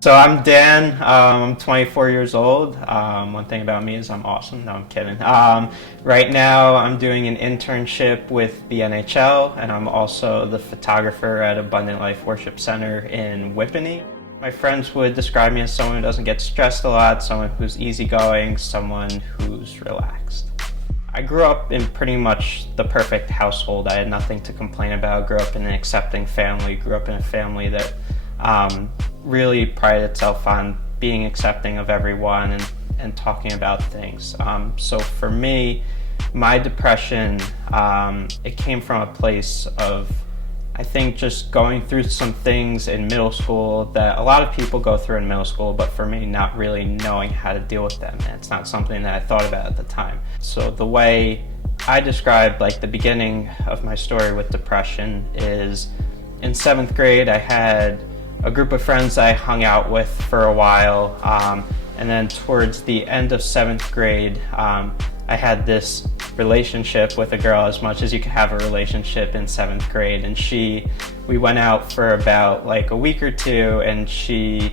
So I'm Dan. I'm 24 years old. One thing about me is I'm awesome. No, I'm kidding. Right now, I'm doing an internship with the NHL, and I'm also the photographer at Abundant Life Worship Center in Whippany. My friends would describe me as someone who doesn't get stressed a lot, someone who's easygoing, someone who's relaxed. I grew up in pretty much the perfect household. I had nothing to complain about. Grew up in an accepting family. Grew up in a family that really prided itself on being accepting of everyone and talking about things. So for me, my depression, it came from a place of, I think, just going through some things in middle school that a lot of people go through in middle school, but for me, not really knowing how to deal with them. And it's not something that I thought about at the time. So the way I describe like the beginning of my story with depression is in 7th grade, I had a group of friends I hung out with for a while. And then towards the end of 7th grade, I had this relationship with a girl, as much as you could have a relationship in 7th grade. And we went out for about like a week or two, and she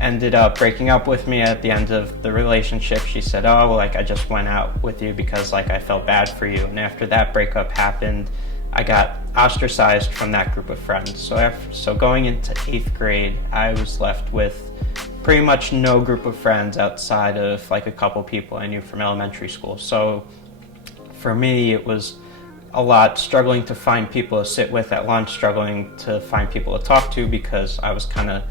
ended up breaking up with me at the end of the relationship. She said, oh, like I just went out with you because like I felt bad for you. And after that breakup happened, I got ostracized from that group of friends. So going into 8th grade, I was left with pretty much no group of friends outside of like a couple people I knew from elementary school. So for me, it was a lot struggling to find people to sit with at lunch, struggling to find people to talk to because I was kind of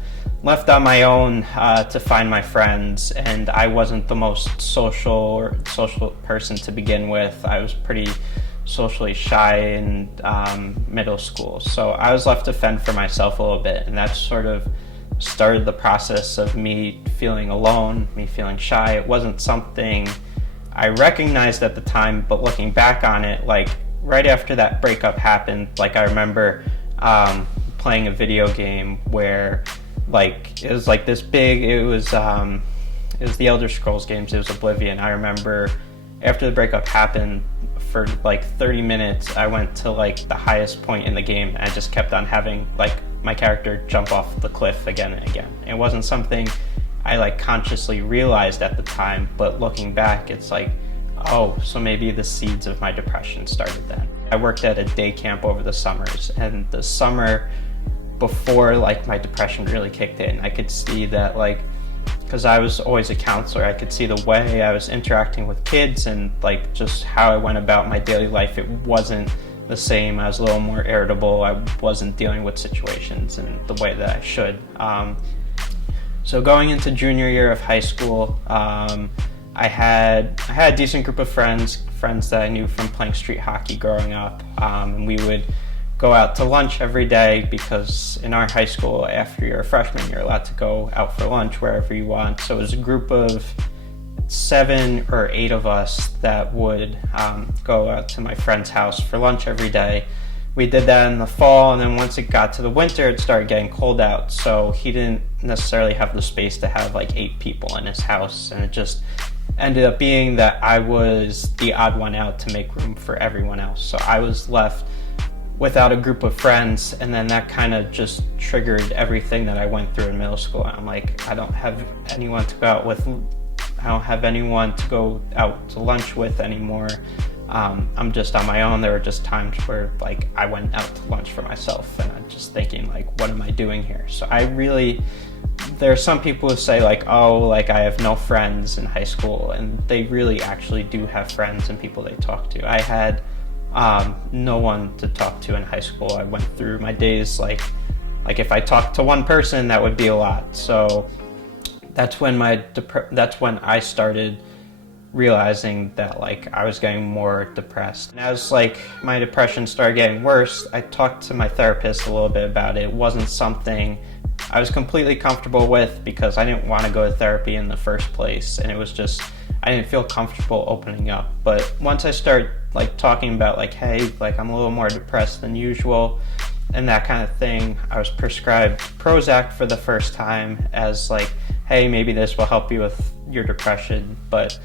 left on my own to find my friends, and I wasn't the most social person to begin with. I was pretty socially shy in middle school, so I was left to fend for myself a little bit, and that sort of started the process of me feeling alone, me feeling shy. It wasn't something I recognized at the time, but looking back on it, like right after that breakup happened, like I remember playing a video game where like it was like this big, it was the Elder Scrolls games, it was Oblivion. I remember after the breakup happened, for like 30 minutes, I went to like the highest point in the game, and I just kept on having like my character jump off the cliff again and again. It wasn't something I like consciously realized at the time, but looking back, it's like, oh, so maybe the seeds of my depression started then. I worked at a day camp over the summers, and the summer before like my depression really kicked in, I could see that like, because I was always a counselor, I could see the way I was interacting with kids and like just how I went about my daily life. It wasn't the same. I was a little more irritable. I wasn't dealing with situations in the way that I should. So going into junior year of high school, I had a decent group of friends that I knew from playing street hockey growing up, and we would go out to lunch every day because in our high school, after you're a freshman, you're allowed to go out for lunch wherever you want. So it was a group of 7 or 8 of us that would go out to my friend's house for lunch every day. We did that in the fall, and then once it got to the winter, it started getting cold out. So he didn't necessarily have the space to have like 8 people in his house, and it just ended up being that I was the odd one out to make room for everyone else. So I was left without a group of friends, and then that kind of just triggered everything that I went through in middle school. I'm like, I don't have anyone to go out with. I don't have anyone to go out to lunch with anymore. I'm just on my own. There were just times where like I went out to lunch for myself, and I'm just thinking like, what am I doing here? So there are some people who say like, oh, like I have no friends in high school, and they really actually do have friends and people they talk to. I had no one to talk to in high school. I went through my days like if I talked to one person, that would be a lot. So that's when I started realizing that like I was getting more depressed. And as like my depression started getting worse, I talked to my therapist a little bit about it. It wasn't something I was completely comfortable with because I didn't want to go to therapy in the first place, and it was just I didn't feel comfortable opening up. But once I started like talking about like, hey, like I'm a little more depressed than usual and that kind of thing, I was prescribed Prozac for the first time as like, hey, maybe this will help you with your depression. But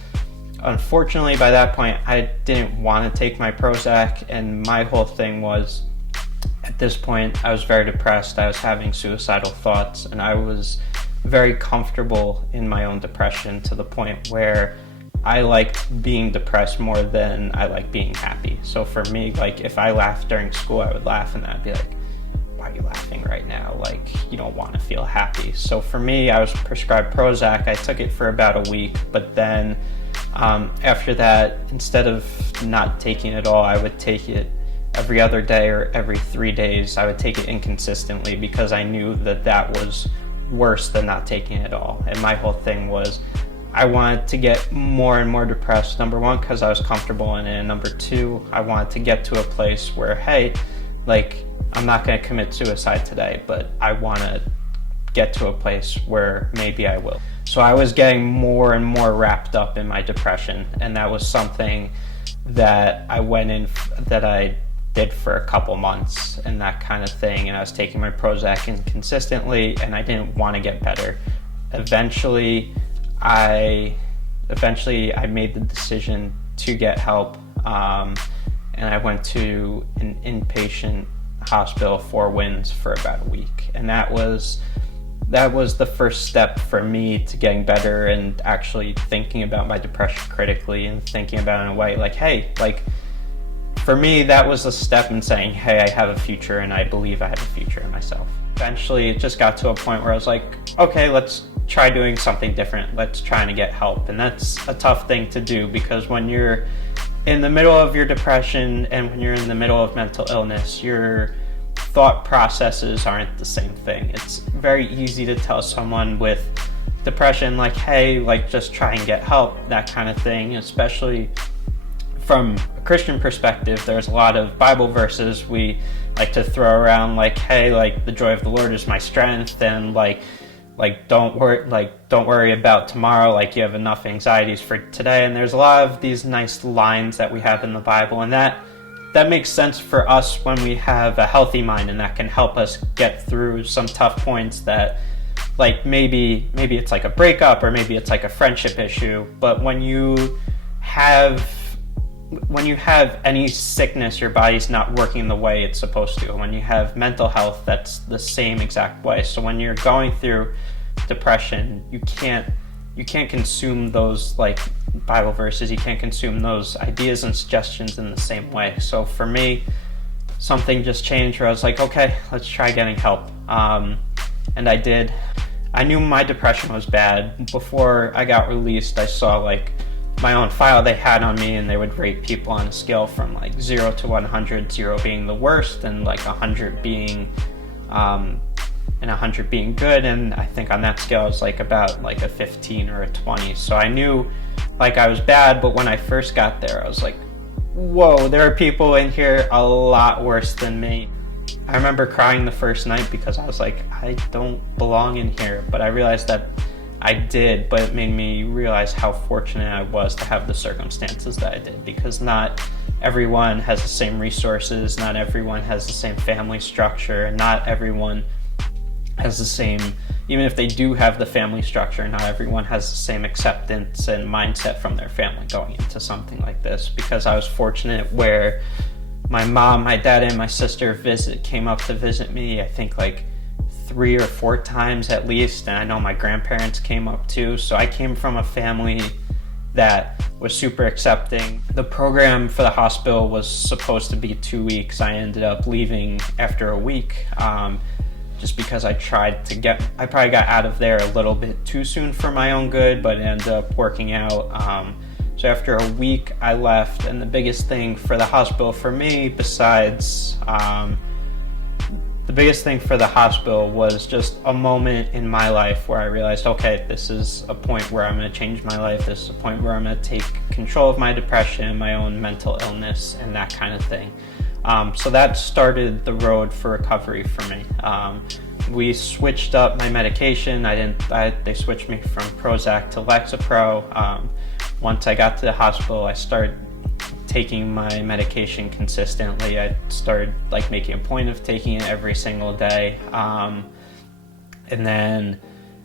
unfortunately, by that point, I didn't want to take my Prozac, and my whole thing was, at this point, I was very depressed. I was having suicidal thoughts, and I was very comfortable in my own depression to the point where I liked being depressed more than I like being happy. So for me, like if I laughed during school, I would laugh and I'd be like, why are you laughing right now? Like, you don't want to feel happy. So for me, I was prescribed Prozac. I took it for about a week, but then after that, instead of not taking it all, I would take it every other day or every 3 days. I would take it inconsistently because I knew that that was worse than not taking it all. And my whole thing was I wanted to get more and more depressed. Number one, because I was comfortable in it. And number two, I wanted to get to a place where, hey, like, I'm not going to commit suicide today, but I want to get to a place where maybe I will. So I was getting more and more wrapped up in my depression, and that was something that I did for a couple months and that kind of thing, and I was taking my Prozac inconsistently, and I didn't want to get better. Eventually I made the decision to get help, and I went to an inpatient hospital, Four Winds, for about a week, and that was the first step for me to getting better and actually thinking about my depression critically and thinking about it in a way like, hey, like, for me, that was a step in saying, hey, I have a future and I believe I have a future in myself. Eventually, it just got to a point where I was like, okay, let's try doing something different. Let's try to get help. And that's a tough thing to do because when you're in the middle of your depression and when you're in the middle of mental illness, your thought processes aren't the same thing. It's very easy to tell someone with depression, like, hey, like, just try and get help, that kind of thing, especially from a Christian perspective. There's a lot of Bible verses we like to throw around, like, hey, like, the joy of the Lord is my strength, and like don't worry about tomorrow, like, you have enough anxieties for today. And there's a lot of these nice lines that we have in the Bible, and that makes sense for us when we have a healthy mind, and that can help us get through some tough points that, like, maybe it's like a breakup or maybe it's like a friendship issue. But when you have any sickness, your body's not working the way it's supposed to. When you have mental health, that's the same exact way. So when you're going through depression, you can't consume those, like, Bible verses, you can't consume those ideas and suggestions in the same way. So for me, something just changed where I was like, okay, let's try getting help. And I did. I knew my depression was bad. Before I got released, I saw, like, my own file they had on me, and they would rate people on a scale from, like, 0 to 100, 0 being the worst and, like, 100 being and 100 being good. And I think on that scale I was like about like a 15 or a 20. So I knew, like, I was bad, but when I first got there, I was like, whoa, there are people in here a lot worse than me. I remember crying the first night because I was like, I don't belong in here. But I realized that I did, but it made me realize how fortunate I was to have the circumstances that I did, because not everyone has the same resources, not everyone has the same family structure, and not everyone has the same, even if they do have the family structure, not everyone has the same acceptance and mindset from their family going into something like this. Because I was fortunate where my mom, my dad, and my sister came up to visit me, I think like 3 or 4 times at least, and I know my grandparents came up too. So I came from a family that was super accepting. The program for the hospital was supposed to be 2 weeks. I ended up leaving after a week, just because I probably got out of there a little bit too soon for my own good, but it ended up working out. So after a week, I left, and the biggest thing for the hospital for me, besides the biggest thing for the hospital was just a moment in my life where I realized, okay, this is a point where I'm going to change my life. This is a point where I'm going to take control of my depression, my own mental illness, and that kind of thing. So that started the road for recovery for me. We switched up my medication. They switched me from Prozac to Lexapro. Once I got to the hospital, I started taking my medication consistently. I started like making a point of taking it every single day. And then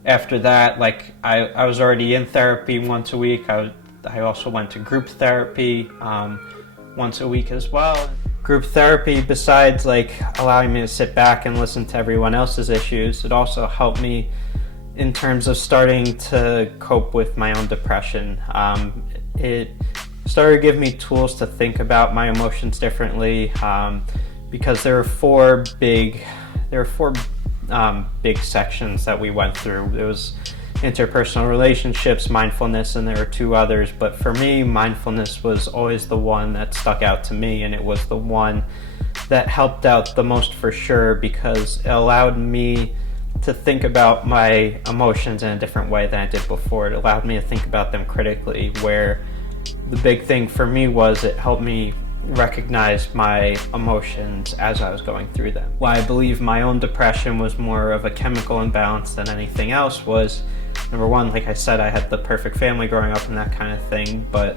after that, like I was already in therapy once a week. I also went to group therapy once a week as well. Group therapy, besides like allowing me to sit back and listen to everyone else's issues, it also helped me in terms of starting to cope with my own depression. It started to give me tools to think about my emotions differently, because there were four big sections that we went through. It was interpersonal relationships, mindfulness, and there were two others. But for me, mindfulness was always the one that stuck out to me, and it was the one that helped out the most for sure, because it allowed me to think about my emotions in a different way than I did before. It allowed me to think about them critically, where the big thing for me was it helped me recognize my emotions as I was going through them. Why I believe my own depression was more of a chemical imbalance than anything else was, number one, like I said, I had the perfect family growing up and that kind of thing, but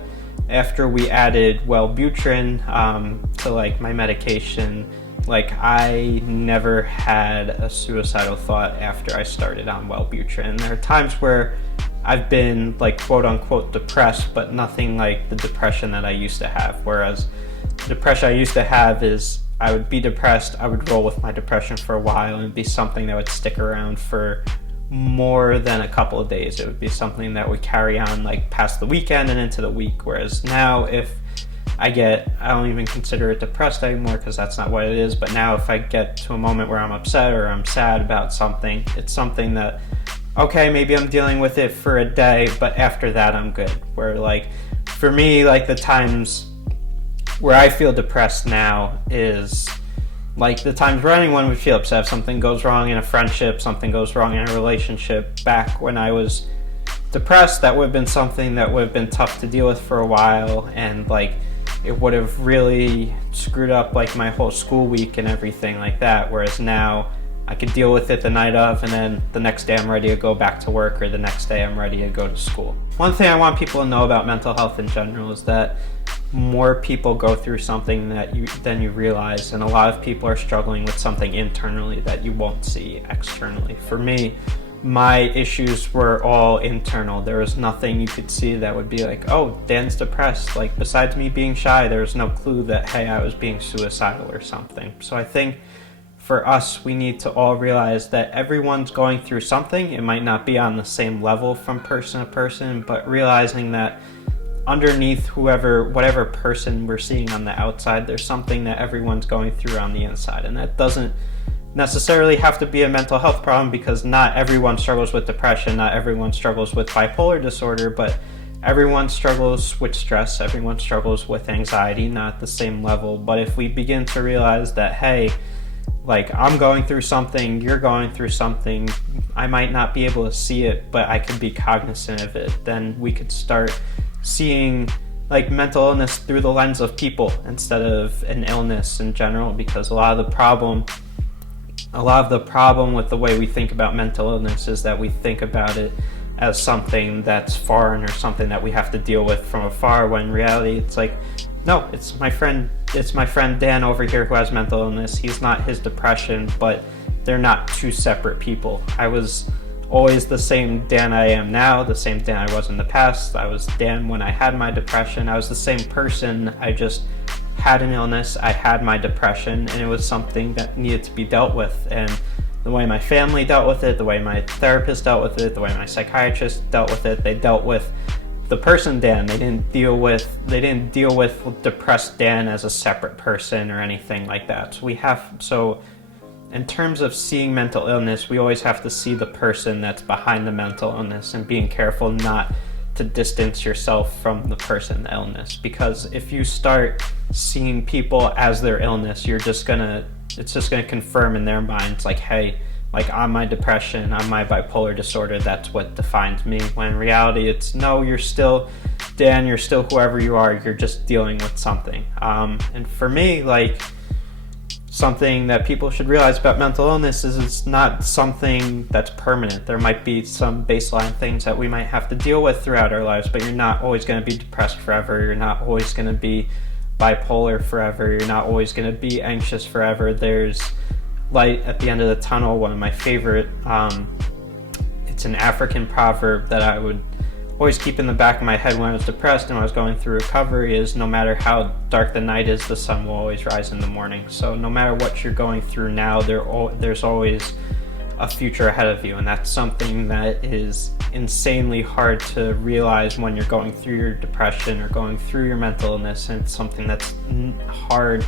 after we added Wellbutrin to like my medication, like I never had a suicidal thought after I started on Wellbutrin. There are times where I've been like quote unquote depressed, but nothing like the depression that I used to have. Whereas the depression I used to have is I would be depressed, I would roll with my depression for a while, and it'd be something that would stick around for more than a couple of days. It would be something that would carry on like past the weekend and into the week. Whereas now if I don't even consider it depressed anymore, because that's not what it is, but now if I get to a moment where I'm upset or I'm sad about something, it's something that, okay, maybe I'm dealing with it for a day, but after that I'm good. Where like, for me, like the times where I feel depressed now is like the times where anyone would feel upset if something goes wrong in a friendship, something goes wrong in a relationship. Back when I was depressed, that would have been something that would have been tough to deal with for a while, and like it would have really screwed up like my whole school week and everything like that. Whereas now I could deal with it the night of, and then the next day I'm ready to go back to work, or the next day I'm ready to go to school. One thing I want people to know about mental health in general is that more people go through something than you realize, and a lot of people are struggling with something internally that you won't see externally. For me, my issues were all internal. There was nothing you could see that would be like, oh, Dan's depressed. Like, besides me being shy, there was no clue that, hey, I was being suicidal or something. So I think for us, we need to all realize that everyone's going through something. It might not be on the same level from person to person, but realizing that underneath whatever person we're seeing on the outside, there's something that everyone's going through on the inside. And that doesn't necessarily have to be a mental health problem, because not everyone struggles with depression, not everyone struggles with bipolar disorder, but everyone struggles with stress, everyone struggles with anxiety, not at the same level. But if we begin to realize that, hey, like I'm going through something, you're going through something, I might not be able to see it, but I can be cognizant of it, then we could start seeing like mental illness through the lens of people instead of an illness in general. Because a lot of the problem with the way we think about mental illness is that we think about it as something that's foreign or something that we have to deal with from afar, when in reality it's like, no, it's my friend Dan over here who has mental illness. He's not his depression, but they're not two separate people. I was always the same Dan I am now, the same Dan I was in the past. I was Dan when I had my depression. I was the same person. I just had an illness. I had my depression, and it was something that needed to be dealt with. And the way my family dealt with it, the way my therapist dealt with it, the way my psychiatrist dealt with it, they dealt with the person Dan. They didn't deal with depressed Dan as a separate person or anything like that. So in terms of seeing mental illness, we always have to see the person that's behind the mental illness, and being careful not to distance yourself from the person, the illness. Because if you start seeing people as their illness, it's just gonna confirm in their minds, like, hey, like I'm my depression, I'm my bipolar disorder, that's what defines me. When in reality, it's no, you're still Dan, you're still whoever you are, you're just dealing with something. And for me, like, something that people should realize about mental illness is it's not something that's permanent. There might be some baseline things that we might have to deal with throughout our lives, but you're not always going to be depressed forever. You're not always going to be bipolar forever. You're not always going to be anxious forever. There's light at the end of the tunnel. One of my favorite, it's an African proverb that I would always keep in the back of my head when I was depressed and when I was going through recovery, is no matter how dark the night is, the sun will always rise in the morning. So no matter what you're going through now, there's always a future ahead of you, and that's something that is insanely hard to realize when you're going through your depression or going through your mental illness, and it's something that's hard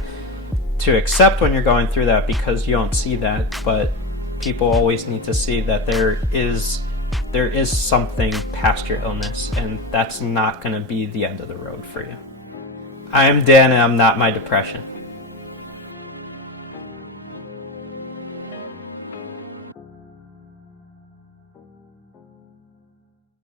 to accept when you're going through that because you don't see that. But people always need to see that there is something past your illness, and that's not going to be the end of the road for you. I'm Dan, and I'm not my depression.